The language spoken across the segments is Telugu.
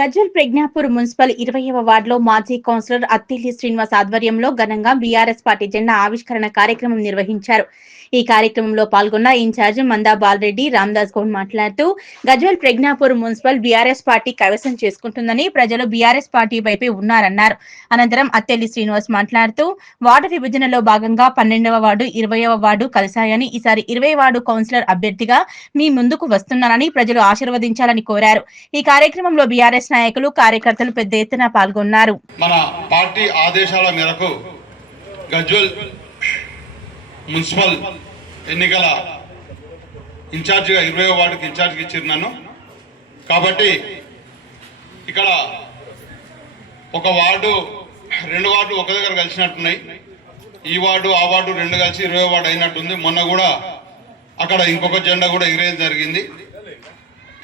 గజ్వేల్ ప్రజ్ఞాపూర్ మున్సిపల్ 20వ వార్డులో మాజీ కౌన్సిలర్ అత్తిలి శ్రీనివాస్ ఆధ్వర్యంలో ఘనంగా బీఆర్ఎస్ పార్టీ జెండా ఆవిష్కరణ కార్యక్రమం నిర్వహించారు. ఈ కార్యక్రమంలో పాల్గొన్న ఇన్ఛార్జ్ మందా బాలరెడ్డి రామదాస్ గౌడ్ మాట్లాడుతూ Gajwel Pragnapur municipal BRS party కైవసం చేసుకుంటుందని, ప్రజలు బీఆర్ఎస్ పార్టీ వైపే ఉన్నారన్నారు. అనంతరం అత్తిలి శ్రీనివాస్ మాట్లాడుతూ వార్డు విభజనలో భాగంగా 12వ వార్డు 20వ వార్డు కలిశాయని, ఈసారి 20 వార్డు కౌన్సిలర్ అభ్యర్థిగా మీ ముందుకు వస్తున్నానని ప్రజలు ఆశీర్వదించాలని కోరారు. ఈ కార్యక్రమంలో బీఆర్ఎస్ నాయకులు, కార్యకర్తలు పెద్ద ఎత్తున పాల్గొన్నారు. మన పార్టీ ఆదేశాల మేరకు గజ్వేల్ మున్సిపల్ ఎన్నికల ఇన్ఛార్జిగా 20వ వార్డుకి ఇన్ఛార్జిగా ఇచ్చారు నన్ను. కాబట్టి ఇక్కడ ఒక వార్డు 2 వార్డు ఒక దగ్గర కలిసినట్టున్నాయి. ఈ వార్డు ఆ వార్డు 2 కలిసి 20వ వార్డు అయినట్టుంది. మొన్న కూడా అక్కడ ఇంకొక జెండా కూడా ఎగిరేయడం జరిగింది.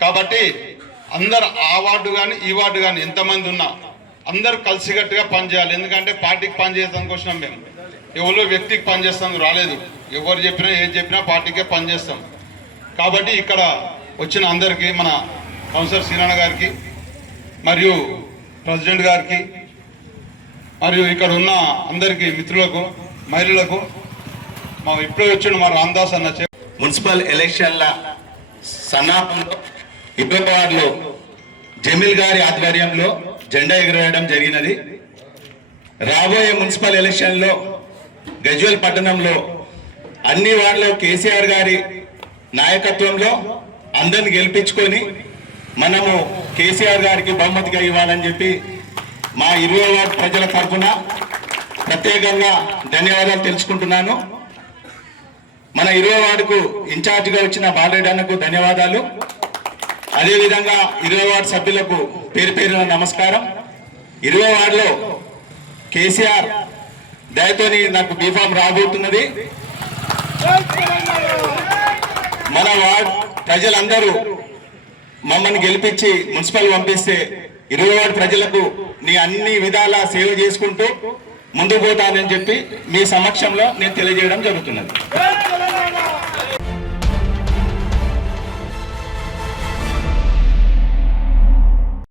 కాబట్టి అందరు ఆ వార్డు కానీ ఈ వార్డు కానీ ఎంతమంది ఉన్నా అందరూ కలిసికట్టుగా పనిచేయాలి. ఎందుకంటే పార్టీకి పనిచేయడానికి వచ్చినాం మేము, ఎవరో వ్యక్తికి పనిచేస్తాం రాలేదు. ఎవరు చెప్పినా ఏది చెప్పినా పార్టీకే పనిచేస్తాం. కాబట్టి ఇక్కడ వచ్చిన అందరికీ, మన కౌన్సిలర్ సీనన్న గారికి మరియు ప్రెసిడెంట్ గారికి మరియు ఇక్కడ ఉన్న అందరికీ మిత్రులకు, మహిళలకు, మా ఇప్పుడే వచ్చిన మా రామదాస్ అన్న మున్సిపల్ ఎలక్షన్ల సన్నాహంలో 20వ వార్డులో జమీల్ గారి ఆధ్వర్యంలో జెండా ఎగురవేయడం జరిగినది. రాబోయే మున్సిపల్ ఎలక్షన్లో గజ్వేల్ పట్టణంలో అన్ని వార్డులో కేసీఆర్ గారి నాయకత్వంలో అందరిని గెలిపించుకొని మనము కేసీఆర్ గారికి బహుమతిగా ఇవ్వాలని చెప్పి మా 20వ వార్డు ప్రజల తరఫున ప్రత్యేకంగా ధన్యవాదాలు తెలుసుకుంటున్నాను. మన 20వ వార్డుకు ఇన్ఛార్జిగా వచ్చిన బాలరెడ్డి అన్నకు ధన్యవాదాలు. అదేవిధంగా 20వ వార్డు సభ్యులకు పేరు పేరున నమస్కారం. 20వ వార్డులో కేసీఆర్ దయతోని నాకు బీఫామ్ రాబోతున్నది. మన వార్డు ప్రజలందరూ మమ్మల్ని గెలిపించి మున్సిపల్ పంపిస్తే 20వ వార్డు ప్రజలకు నీ అన్ని విధాల సేవ చేసుకుంటూ ముందుకు పోతానని చెప్పి మీ సమక్షంలో నేను తెలియజేయడం జరుగుతున్నది.